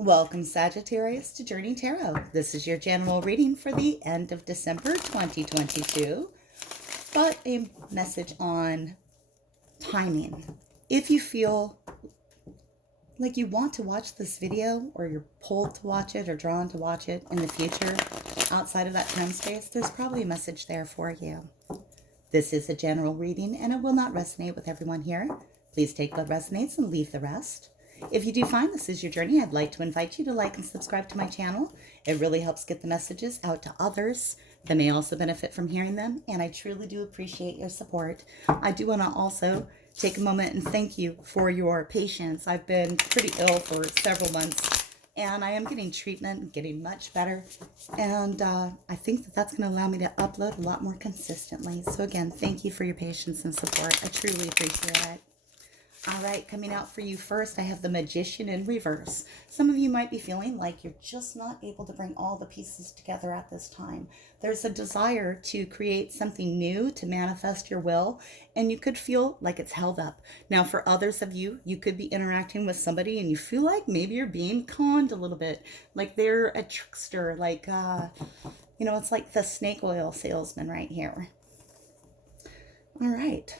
Welcome, Sagittarius, to Journey Tarot. This is your general reading for the end of December 2022, but a message on timing. If you feel like you want to watch this video, or you're pulled to watch it or drawn to watch it in the future outside of that time space, there's probably a message there for you. This is a general reading and it will not resonate with everyone here. Please take what resonates and leave the rest. If you do find this is your journey, I'd like to invite you to like and subscribe to my channel. It really helps get the messages out to others that may also benefit from hearing them, and I truly do appreciate your support. I do want to also take a moment and thank you for your patience. I've been pretty ill for several months, and I am getting treatment and getting much better, and I think that that's going to allow me to upload a lot more consistently. So again, thank you for your patience and support. I truly appreciate it. All right, coming out for you first, I have the Magician in reverse. Some of you might be feeling like you're just not able to bring all the pieces together at this time. There's a desire to create something new, to manifest your will, and you could feel like it's held up. Now, for others of you, you could be interacting with somebody and you feel like maybe you're being conned a little bit, like they're a trickster, like, it's like the snake oil salesman right here. All right.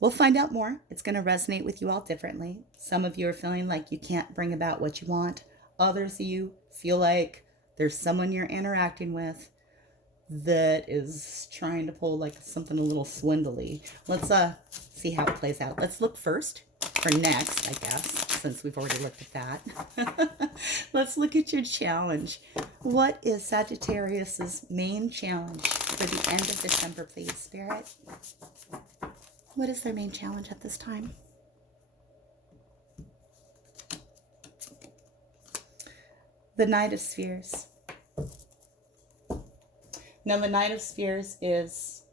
We'll find out more. It's going to resonate with you all differently. Some of you are feeling like you can't bring about what you want. Others of you feel like there's someone you're interacting with that is trying to pull like something a little swindly. Let's see how it plays out. Let's look first, or next, I guess, since we've already looked at that. Let's look at your challenge. What is Sagittarius's main challenge for the end of December, please, Spirit? What is their main challenge at this time? The Knight of Spheres. Now, the Knight of Spheres is,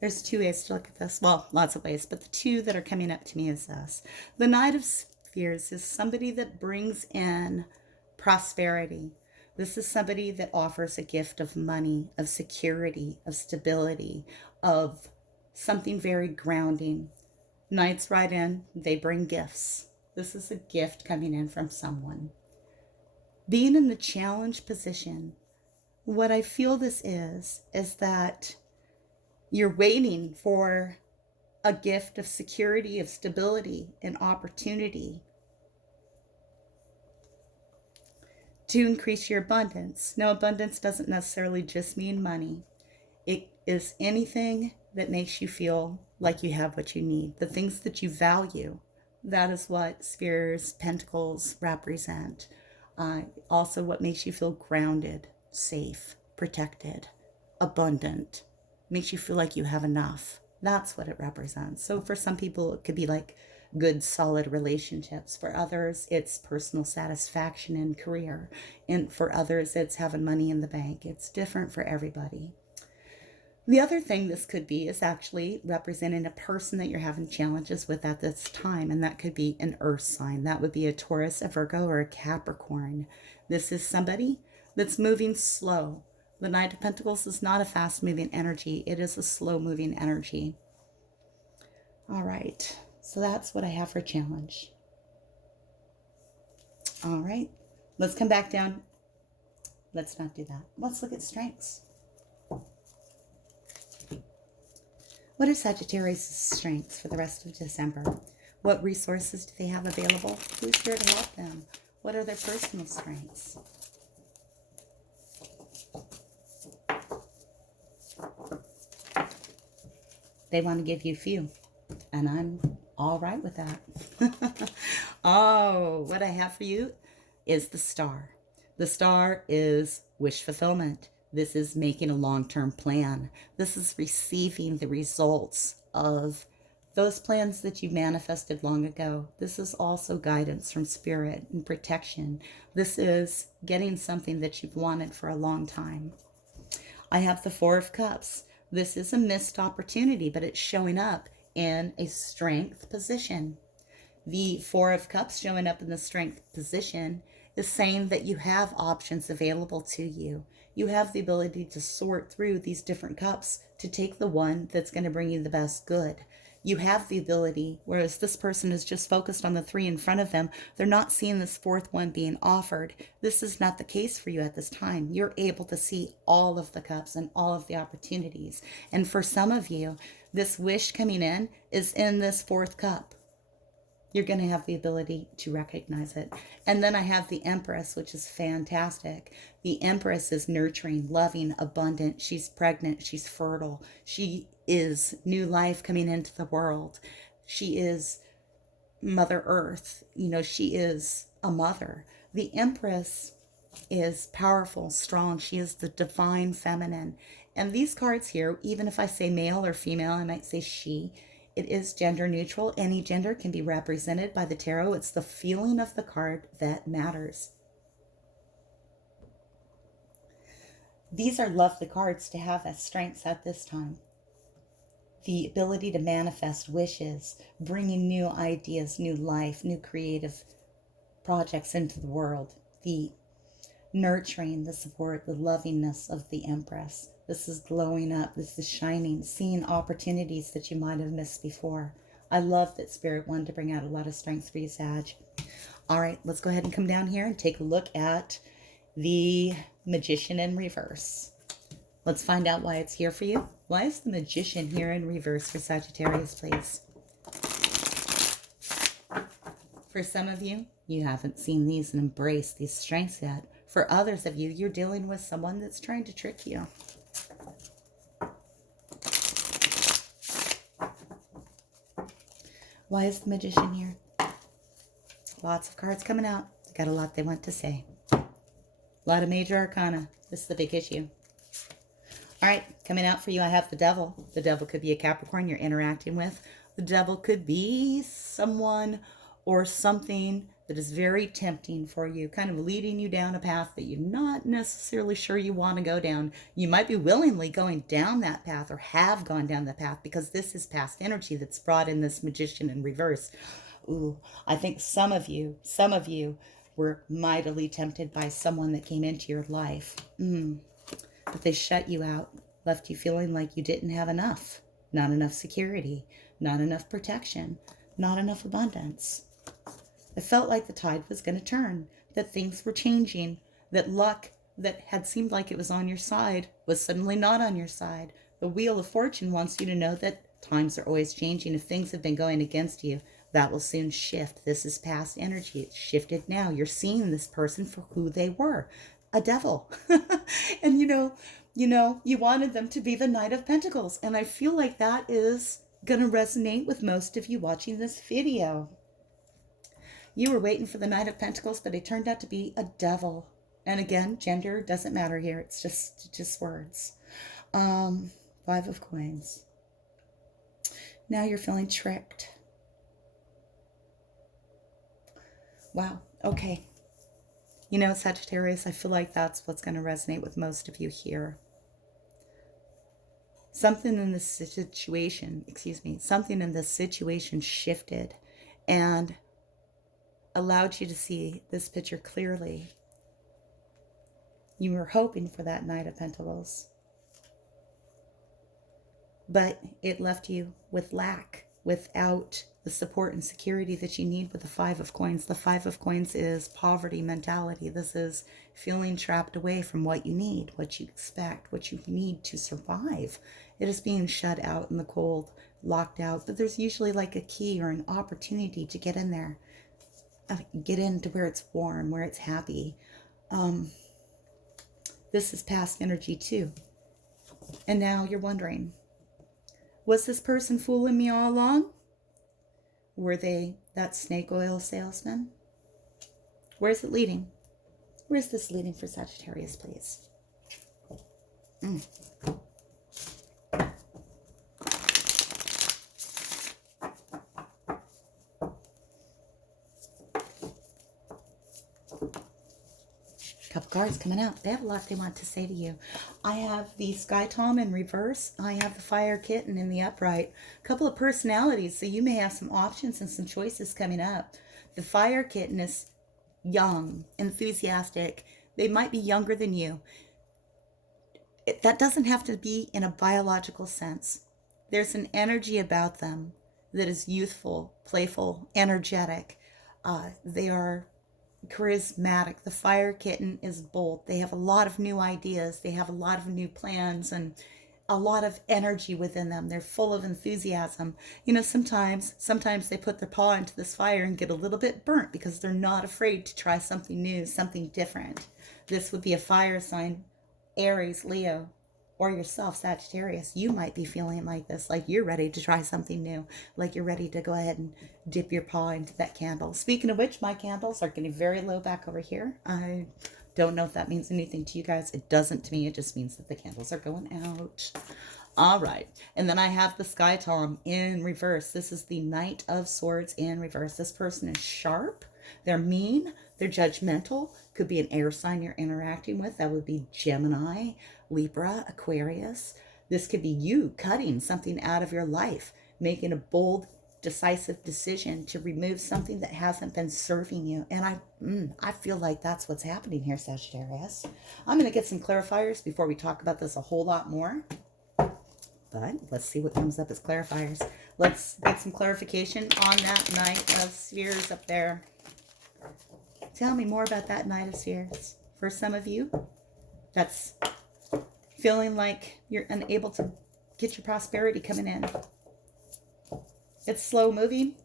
there's two ways to look at this. Well, lots of ways, but the two that are coming up to me is this. The Knight of Spheres is somebody that brings in prosperity. This is somebody that offers a gift of money, of security, of stability, of something very grounding. Knights ride in, they bring gifts. This is a gift coming in from someone. Being in the challenge position, what I feel this is that you're waiting for a gift of security, of stability, and opportunity to increase your abundance. Now, abundance doesn't necessarily just mean money. It is anything that makes you feel like you have what you need. The things that you value, that is what Spheres, Pentacles represent. Also what makes you feel grounded, safe, protected, abundant, makes you feel like you have enough. That's what it represents. So for some people, it could be like good, solid relationships. For others, it's personal satisfaction in career. And for others, it's having money in the bank. It's different for everybody. The other thing this could be is actually representing a person that you're having challenges with at this time, and that could be an earth sign. That would be a Taurus, a Virgo, or a Capricorn. This is somebody that's moving slow. The Knight of Pentacles is not a fast-moving energy. It is a slow-moving energy. All right, so that's what I have for challenge. All right, let's come back down. Let's not do that. Let's look at strengths. What are Sagittarius' strengths for the rest of December? What resources do they have available? Who's here to help them? What are their personal strengths? They want to give you a few, and I'm all right with that. Oh, what I have for you is the Star. The Star is wish fulfillment. This is making a long-term plan. This is receiving the results of those plans that you manifested long ago. This is also guidance from Spirit and protection. This is getting something that you've wanted for a long time. I have the Four of Cups. This is a missed opportunity, but it's showing up in a strength position. The Four of Cups showing up in the strength position is saying that you have options available to you. You have the ability to sort through these different cups to take the one that's going to bring you the best good. You have the ability, whereas this person is just focused on the 3 in front of them. They're not seeing this 4th one being offered. This is not the case for you at this time. You're able to see all of the cups and all of the opportunities. And for some of you, this wish coming in is in this 4th cup. You're going to have the ability to recognize it. And then I have the Empress, which is fantastic. The Empress is nurturing, loving, abundant. She's pregnant. She's fertile. She is new life coming into the world. She is Mother Earth. You know, she is a mother. The Empress is powerful, strong. She is the divine feminine. And these cards here, even if I say male or female, I might say she. It is gender neutral. Any gender can be represented by the tarot. It's the feeling of the card that matters. These are lovely cards to have as strengths at this time. The ability to manifest wishes, bringing new ideas, new life, new creative projects into the world. The nurturing, the support, the lovingness of the Empress. This is glowing up. This is shining, seeing opportunities that you might have missed before. I love that Spirit wanted to bring out a lot of strength for you, Sag. All right, let's go ahead and come down here and take a look at the Magician in reverse. Let's find out why it's here for you. Why is the Magician here in reverse for Sagittarius, please? For some of you, you haven't seen these and embraced these strengths yet. For others of you, you're dealing with someone that's trying to trick you. Why is the Magician here? Lots of cards coming out. They got a lot they want to say. A lot of major arcana. This is the big issue. All right, coming out for you, I have the Devil. The Devil could be a Capricorn you're interacting with. The Devil could be someone or something that is very tempting for you, kind of leading you down a path that you're not necessarily sure you want to go down. You might be willingly going down that path or have gone down the path because this is past energy that's brought in this Magician in reverse. Ooh, I think some of you were mightily tempted by someone that came into your life. But they shut you out, left you feeling like you didn't have enough. Not enough security, not enough protection, not enough abundance. It felt like the tide was going to turn, that things were changing, that luck that had seemed like it was on your side was suddenly not on your side. The Wheel of Fortune wants you to know that times are always changing. If things have been going against you, that will soon shift. This is past energy. It's shifted now. You're seeing this person for who they were, a devil. And you wanted them to be the Knight of Pentacles. And I feel like that is going to resonate with most of you watching this video. You were waiting for the Knight of Pentacles, but it turned out to be a devil. And again, gender doesn't matter here. It's just words. 5 of Coins. Now you're feeling tricked. Wow. Okay. You know, Sagittarius, I feel like that's what's going to resonate with most of you here. Something in this situation shifted and allowed you to see this picture clearly. You were hoping for that Knight of Pentacles, but it left you with lack, without the support and security that you need with the 5 of Coins. The 5 of Coins is poverty mentality. This is feeling trapped away from what you need, what you expect, what you need to survive. It is being shut out in the cold, locked out, but there's usually like a key or an opportunity to get in there. Get into where it's warm, where it's happy. This is past energy too. And now you're wondering, was this person fooling me all along? Were they that snake oil salesman? Where's it leading? Where's this leading for Sagittarius, please? Couple cards coming out. They have a lot they want to say to you. I have the Sky Tom in reverse. I have the Fire Kitten in the upright. A couple of personalities, so you may have some options and some choices coming up. The Fire Kitten is young, enthusiastic. They might be younger than you. That doesn't have to be in a biological sense. There's an energy about them that is youthful, playful, energetic. They are charismatic. The fire kitten is bold. They have a lot of new ideas. They have a lot of new plans and a lot of energy within them. They're full of enthusiasm. You know, sometimes they put their paw into this fire and get a little bit burnt because they're not afraid to try something new, something different. This would be a fire sign, Aries, Leo, or yourself, Sagittarius. You might be feeling like this, like you're ready to try something new, like you're ready to go ahead and dip your paw into that candle. Speaking of which, my candles are getting very low back over here. I don't know if that means anything to you guys. It doesn't to me. It just means that the candles are going out. All right. And then I have the Sky Tom in reverse. This is the Knight of Swords in reverse. This person is sharp. They're mean. They're judgmental. Could be an air sign you're interacting with. That would be Gemini, Libra, Aquarius. This could be you cutting something out of your life, making a bold, decisive decision to remove something that hasn't been serving you. And I feel like that's what's happening here, Sagittarius. I'm going to get some clarifiers before we talk about this a whole lot more. But let's see what comes up as clarifiers. Let's get some clarification on that Knight of Spheres up there. Tell me more about that Knight of Spheres. For some of you, that's feeling like you're unable to get your prosperity coming in. It's slow moving.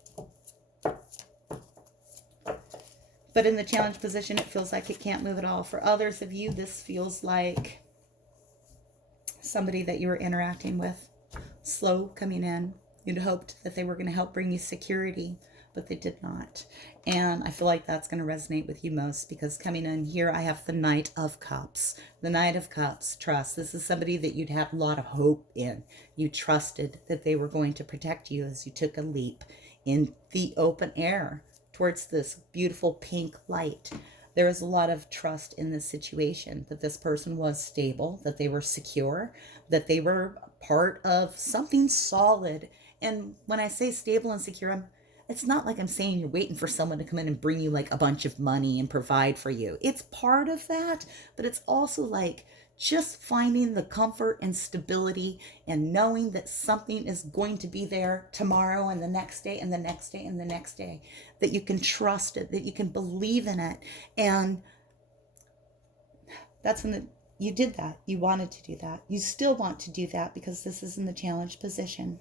But in the challenge position, it feels like it can't move at all. For others of you, this feels like somebody that you were interacting with. Slow coming in. You'd hoped that they were going to help bring you security, but they did not. And I feel like that's going to resonate with you most, because coming in here, I have the Knight of Cups. The Knight of Cups, trust. This is somebody that you'd have a lot of hope in. You trusted that they were going to protect you as you took a leap in the open air towards this beautiful pink light. There was a lot of trust in this situation, that this person was stable, that they were secure, that they were part of something solid. And when I say stable and secure, it's not like I'm saying you're waiting for someone to come in and bring you like a bunch of money and provide for you. It's part of that, but it's also like just finding the comfort and stability and knowing that something is going to be there tomorrow and the next day and the next day and the next day, that you can trust it, that you can believe in it. And that's when you did that. You wanted to do that. You still want to do that because this is in the challenge position.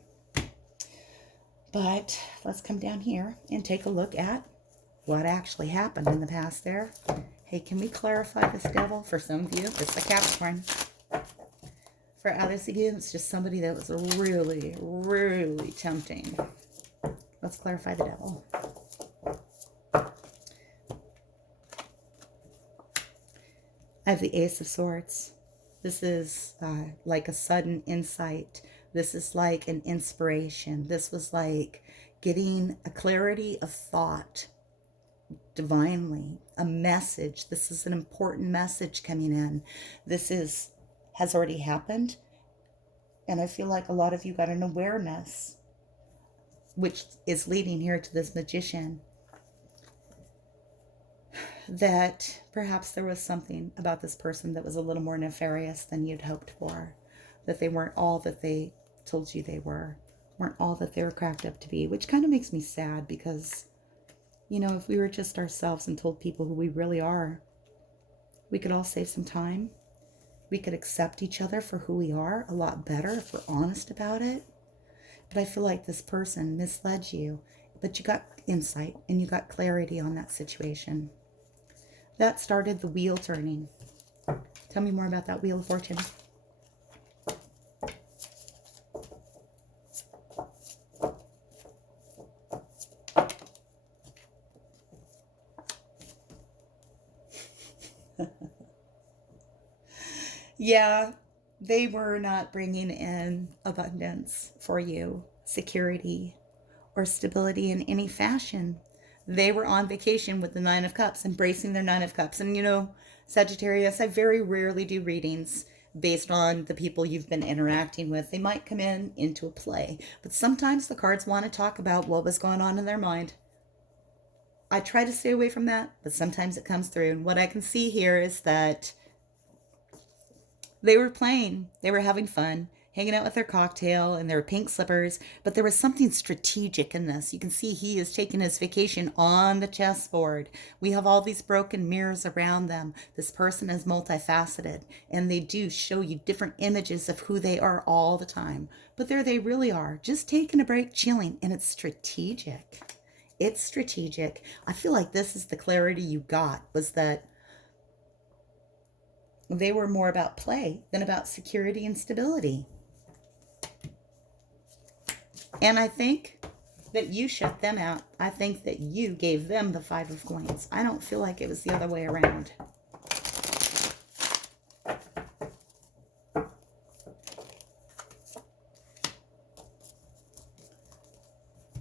But let's come down here and take a look at what actually happened in the past there. Hey, can we clarify this, devil? For some of you, it's a Capricorn. For others of you, it's just somebody that was really, really tempting. Let's clarify the devil. I have the Ace of Swords. This is like a sudden insight. This is like an inspiration. This was like getting a clarity of thought divinely, a message. This is an important message coming in. This has already happened. And I feel like a lot of you got an awareness, which is leading here to this Magician, that perhaps there was something about this person that was a little more nefarious than you'd hoped for, that they weren't all that they told you they weren't all that they were cracked up to be, which kind of makes me sad because, you know, if we were just ourselves and told people who we really are, we could all save some time. We could accept each other for who we are a lot better if we're honest about it. But I feel like this person misled you, but you got insight and you got clarity on that situation. That started the wheel turning. Tell me more about that Wheel of Fortune. Yeah, they were not bringing in abundance for you, security, or stability in any fashion. They were on vacation with the Nine of Cups, embracing their Nine of Cups. And you know, Sagittarius, I very rarely do readings based on the people you've been interacting with. They might come in into a play, but sometimes the cards want to talk about what was going on in their mind. I try to stay away from that, but sometimes it comes through. And what I can see here is that they were playing. They were having fun. hanging out with their cocktail and their pink slippers, but there was something strategic in this. You can see he is taking his vacation on the chessboard. We have all these broken mirrors around them. This person is multifaceted, and they do show you different images of who they are all the time. But there they really are, just taking a break, chilling, and it's strategic. It's strategic. I feel like this is the clarity you got, was that they were more about play than about security and stability. And I think that you shut them out. I think that you gave them the 5 of coins. I don't feel like it was the other way around.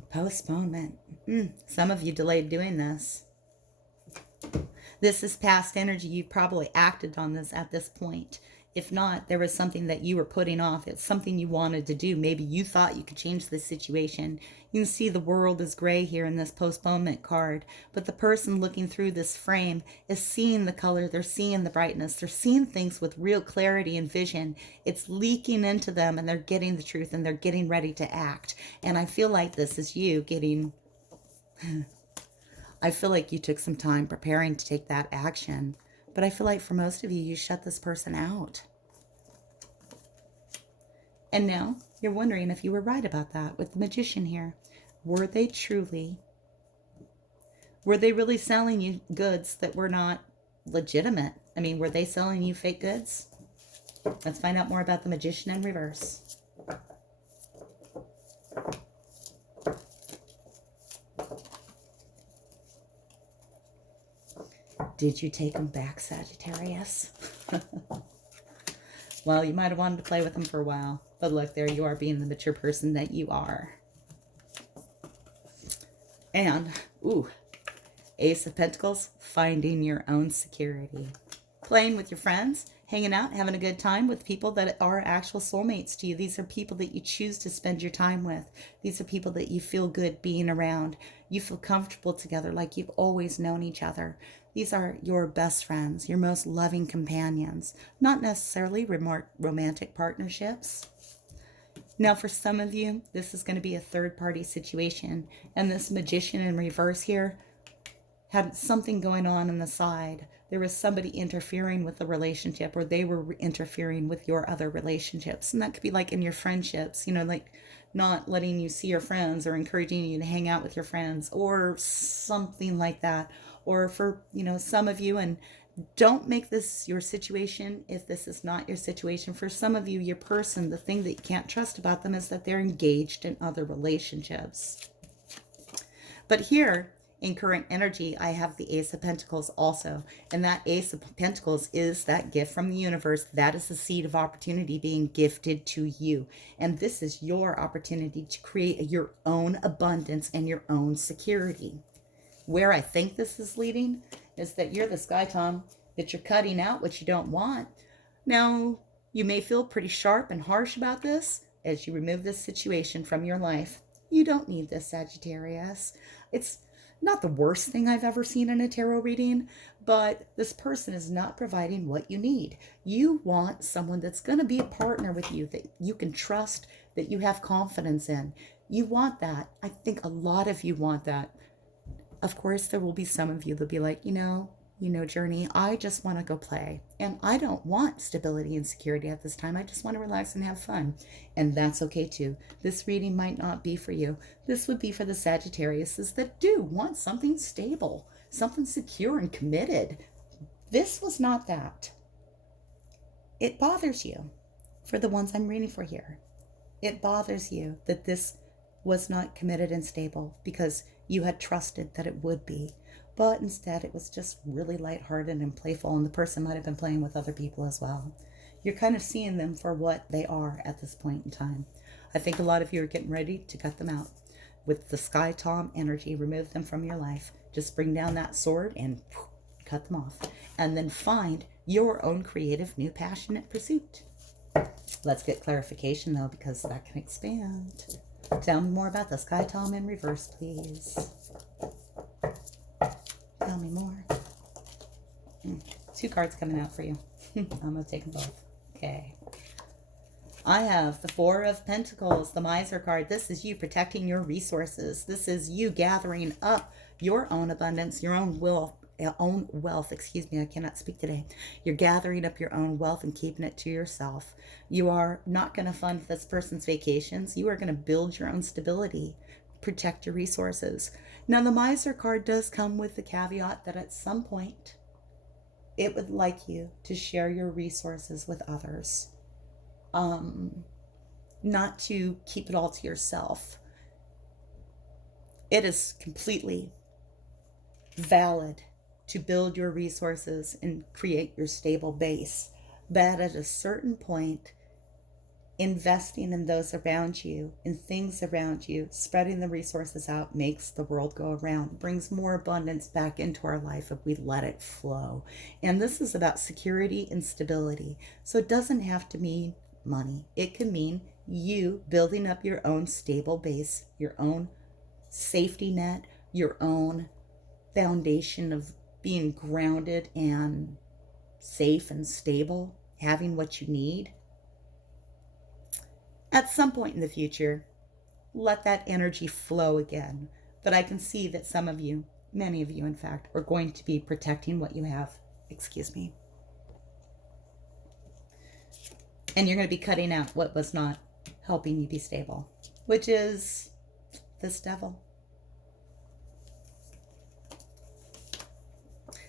Postponement. Some of you delayed doing this. This is past energy. You've probably acted on this at this point. If not, there was something that you were putting off. It's something you wanted to do. Maybe you thought you could change the situation. You can see the world is gray here in this postponement card. But the person looking through this frame is seeing the color. They're seeing the brightness. They're seeing things with real clarity and vision. It's leaking into them, and they're getting the truth, and they're getting ready to act. And I feel like this is you getting... I feel like you took some time preparing to take that action. But I feel like for most of you, you shut this person out. And now you're wondering if you were right about that with the Magician here. Were they really selling you goods that were not legitimate? I mean, were they selling you fake goods? Let's find out more about the Magician in reverse. Did you take them back, Sagittarius? Well, you might have wanted to play with them for a while. But look, there you are being the mature person that you are. And, Ace of Pentacles, finding your own security. Playing with your friends, hanging out, having a good time with people that are actual soulmates to you. These are people that you choose to spend your time with. These are people that you feel good being around. You feel comfortable together like you've always known each other. These are your best friends, your most loving companions, not necessarily romantic partnerships. Now, for some of you, this is going to be a third-party situation, and this Magician in reverse here had something going on the side. There was somebody interfering with the relationship, or they were interfering with your other relationships. And that could be like in your friendships, like not letting you see your friends or encouraging you to hang out with your friends or something like that. Or for, some of you, and don't make this your situation if this is not your situation. For some of you, your person, the thing that you can't trust about them is that they're engaged in other relationships. But here, in current energy, I have the Ace of Pentacles also. And that Ace of Pentacles is that gift from the universe. That is the seed of opportunity being gifted to you. And this is your opportunity to create your own abundance and your own security. Where I think this is leading is that you're the Sky Tom, that you're cutting out what you don't want. Now, you may feel pretty sharp and harsh about this as you remove this situation from your life. You don't need this, Sagittarius. It's not the worst thing I've ever seen in a tarot reading, but this person is not providing what you need. You want someone that's going to be a partner with you, that you can trust, that you have confidence in. You want that. I think a lot of you want that. Of course, there will be some of you that'll be like, Journey, I just want to go play. And I don't want stability and security at this time. I just want to relax and have fun. And that's okay too. This reading might not be for you. This would be for the Sagittariuses that do want something stable, something secure and committed. This was not that. It bothers you for the ones I'm reading for here. It bothers you that this was not committed and stable because you had trusted that it would be, but instead it was just really lighthearted and playful, and the person might have been playing with other people as well. You're kind of seeing them for what they are at this point in time. I think a lot of you are getting ready to cut them out. With the Sky Tom energy, remove them from your life. Just bring down that sword and cut them off. And then find your own creative, new, passionate pursuit. Let's get clarification, though, because that can expand. Tell me more about the Sky Tom in reverse, please. Tell me more. 2 cards coming out for you. I'm going to take them both. Okay. I have the Four of Pentacles, the Miser card. This is you protecting your resources. This is you gathering up your own abundance, your own wealth, excuse me, I cannot speak today. You're gathering up your own wealth and keeping it to yourself. You are not going to fund this person's vacations. You are going to build your own stability, protect your resources. Now, the Miser card does come with the caveat that at some point, it would like you to share your resources with others. Not to keep it all to yourself. It is completely valid to build your resources and create your stable base. But at a certain point, investing in those around you, in things around you, spreading the resources out makes the world go around, brings more abundance back into our life if we let it flow. And this is about security and stability. So it doesn't have to mean money. It can mean you building up your own stable base, your own safety net, your own foundation of being grounded and safe and stable, having what you need. At some point in the future, let that energy flow again. But I can see that some of you, many of you in fact, are going to be protecting what you have. Excuse me. And you're going to be cutting out what was not helping you be stable, which is this devil.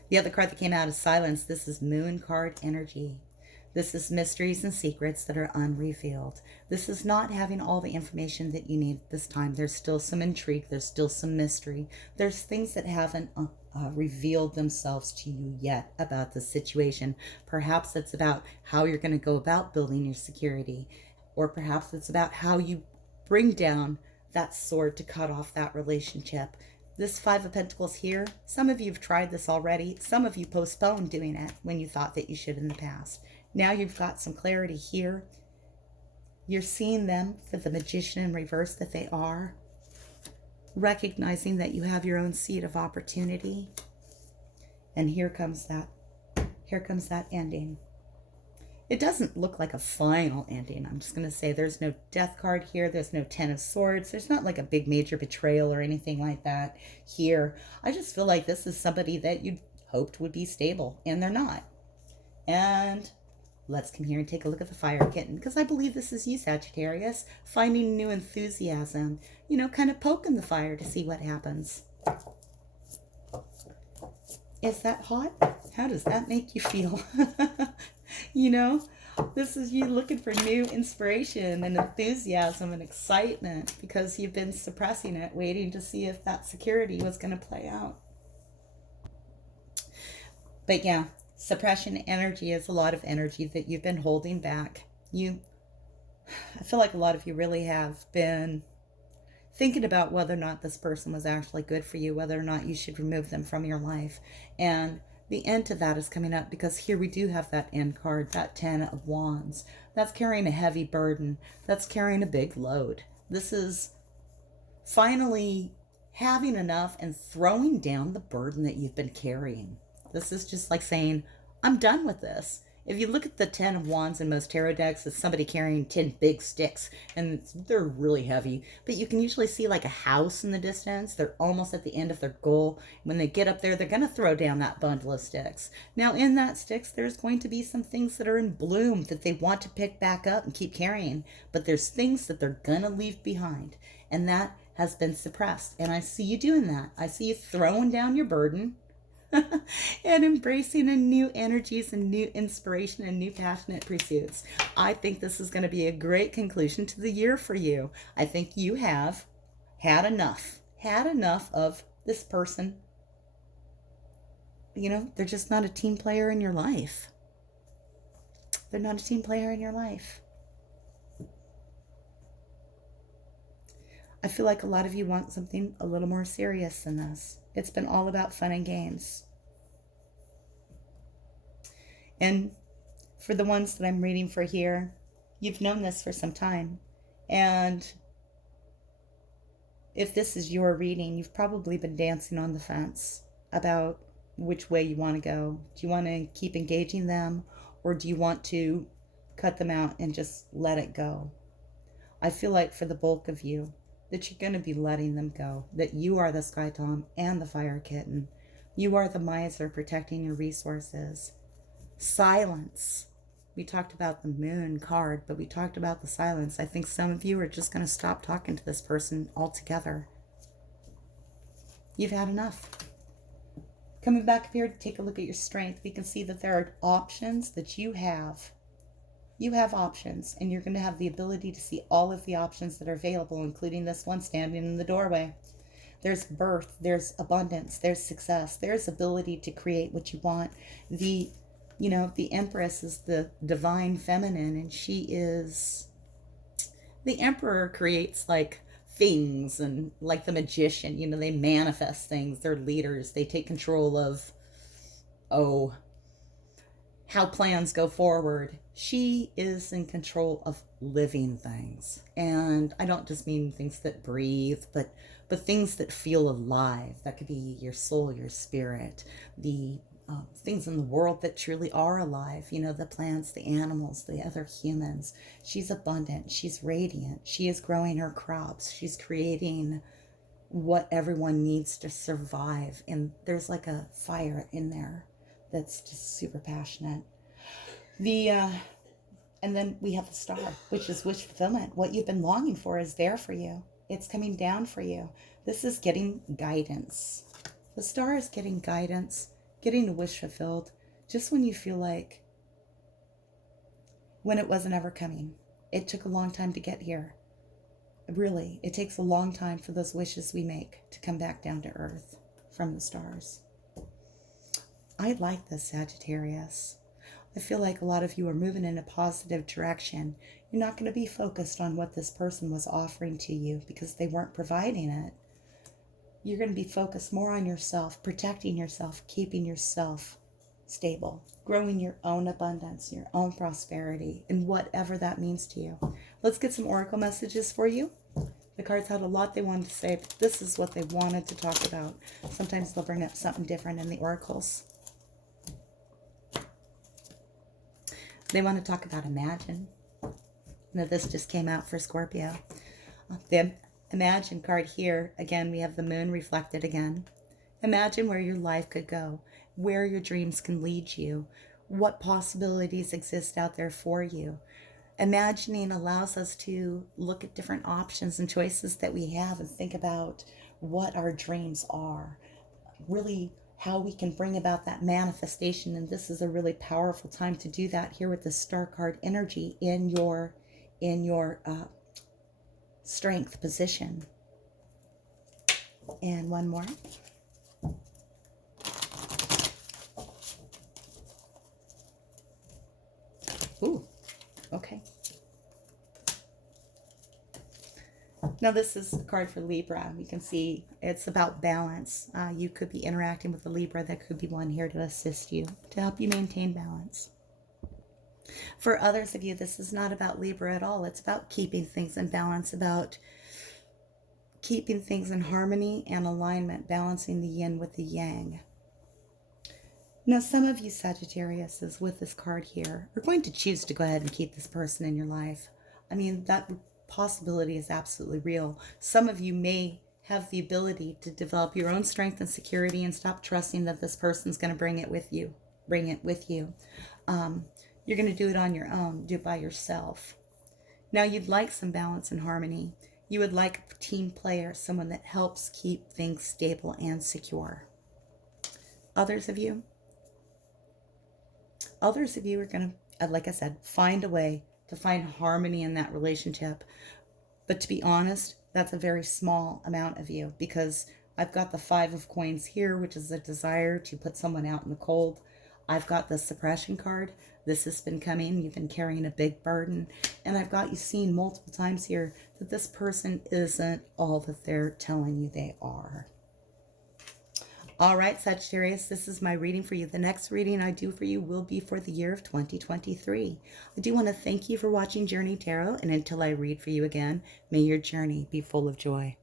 The other card that came out is silence. This is Moon card energy. This is mysteries and secrets that are unrevealed. This is not having all the information that you need this time. There's still some intrigue. There's still some mystery. There's things that haven't revealed themselves to you yet about the situation. Perhaps it's about how you're going to go about building your security. Or perhaps it's about how you bring down that sword to cut off that relationship. This Five of Pentacles here, some of you have tried this already. Some of you postponed doing it when you thought that you should in the past. Now you've got some clarity here. You're seeing them for the magician in reverse that they are. Recognizing that you have your own seat of opportunity. And here comes that ending. It doesn't look like a final ending. I'm just going to say there's no death card here. There's no Ten of Swords. There's not like a big major betrayal or anything like that here. I just feel like this is somebody that you hoped would be stable, and they're not. And let's come here and take a look at the Fire Kitten, because I believe this is you, Sagittarius, finding new enthusiasm, you know, kind of poking the fire to see what happens. Is that hot? How does that make you feel? You know, this is you looking for new inspiration and enthusiasm and excitement because you've been suppressing it, waiting to see if that security was going to play out. But yeah, suppression energy is a lot of energy that you've been holding back. I feel like a lot of you really have been thinking about whether or not this person was actually good for you, whether or not you should remove them from your life. And the end to that is coming up because here we do have that end card, that Ten of Wands. That's carrying a heavy burden. That's carrying a big load. This is finally having enough and throwing down the burden that you've been carrying. This is just like saying, I'm done with this. If you look at the Ten of Wands in most tarot decks, it's somebody carrying 10 big sticks, and they're really heavy. But you can usually see like a house in the distance. They're almost at the end of their goal. When they get up there, they're going to throw down that bundle of sticks. Now, in that sticks, there's going to be some things that are in bloom that they want to pick back up and keep carrying. But there's things that they're going to leave behind, and that has been suppressed. And I see you doing that. I see you throwing down your burden and embracing in new energies and new inspiration and new passionate pursuits. I think this is going to be a great conclusion to the year for you. I think you have had enough of this person. You know, they're just not a team player in your life. They're not a team player in your life. I feel like a lot of you want something a little more serious than this. It's been all about fun and games. And for the ones that I'm reading for here, you've known this for some time. And if this is your reading, you've probably been dancing on the fence about which way you want to go. Do you want to keep engaging them, or do you want to cut them out and just let it go. I feel like for the bulk of you that you're going to be letting them go, that you are the Sky Tom and the Fire Kitten. You are the miser protecting your resources. Silence. We talked about the Moon card, but we talked about the silence. I think some of you are just going to stop talking to this person altogether. You've had enough. Coming back up here to take a look at your strength, we can see that there are options that you have. You have options, and you're going to have the ability to see all of the options that are available, including this one standing in the doorway. There's birth, there's abundance, there's success, there's ability to create what you want. The Empress is the divine feminine, and she is... The Emperor creates like things, and like the magician, they manifest things. They're leaders. They take control of, how plans go forward. She is in control of living things. And I don't just mean things that breathe, but things that feel alive. That could be your soul, your spirit, the things in the world that truly are alive. The plants, the animals, the other humans. She's abundant. She's radiant. She is growing her crops. She's creating what everyone needs to survive. And there's like a fire in there that's just super passionate. And then we have the star, which is wish fulfillment. What you've been longing for is there for you. It's coming down for you. This is getting guidance. The star is getting guidance, getting a wish fulfilled, just when you feel like when it wasn't ever coming. It took a long time to get here. Really, it takes a long time for those wishes we make to come back down to earth from the stars. I like this, Sagittarius. I feel like a lot of you are moving in a positive direction. You're not going to be focused on what this person was offering to you because they weren't providing it. You're going to be focused more on yourself, protecting yourself, keeping yourself stable, growing your own abundance, your own prosperity, and whatever that means to you. Let's get some oracle messages for you. The cards had a lot they wanted to say, but this is what they wanted to talk about. Sometimes they'll bring up something different in the oracles. They want to talk about imagine. This just came out for Scorpio. The imagine card here, again, we have the moon reflected again. Imagine where your life could go, where your dreams can lead you, what possibilities exist out there for you. Imagining allows us to look at different options and choices that we have and think about what our dreams are. Really how we can bring about that manifestation. And this is a really powerful time to do that here with the star card energy in your strength position. And one more. Ooh, okay. Now this is a card for Libra. You can see it's about balance. You could be interacting with a Libra. There could be one here to assist you, to help you maintain balance. For others of you, this is not about Libra at all. It's about keeping things in balance, about keeping things in harmony and alignment, balancing the yin with the yang. Now, some of you Sagittarius with this card here are going to choose to go ahead and keep this person in your life. I mean, that possibility is absolutely real. Some of you may have the ability to develop your own strength and security and stop trusting that this person's going to bring it with you. You're going to do it on your own. Do it by yourself. Now, you'd like some balance and harmony. You would like a team player, someone that helps keep things stable and secure. Others of you are going to, like I said, find a way to find harmony in that relationship. But to be honest, that's a very small amount of you, because I've got the 5 of coins here, which is a desire to put someone out in the cold. I've got the suppression card. This has been coming. You've been carrying a big burden. And I've got you seen multiple times here that this person isn't all that they're telling you they are. All right, Sagittarius, this is my reading for you. The next reading I do for you will be for the year of 2023. I do want to thank you for watching Journey Tarot, and until I read for you again, may your journey be full of joy.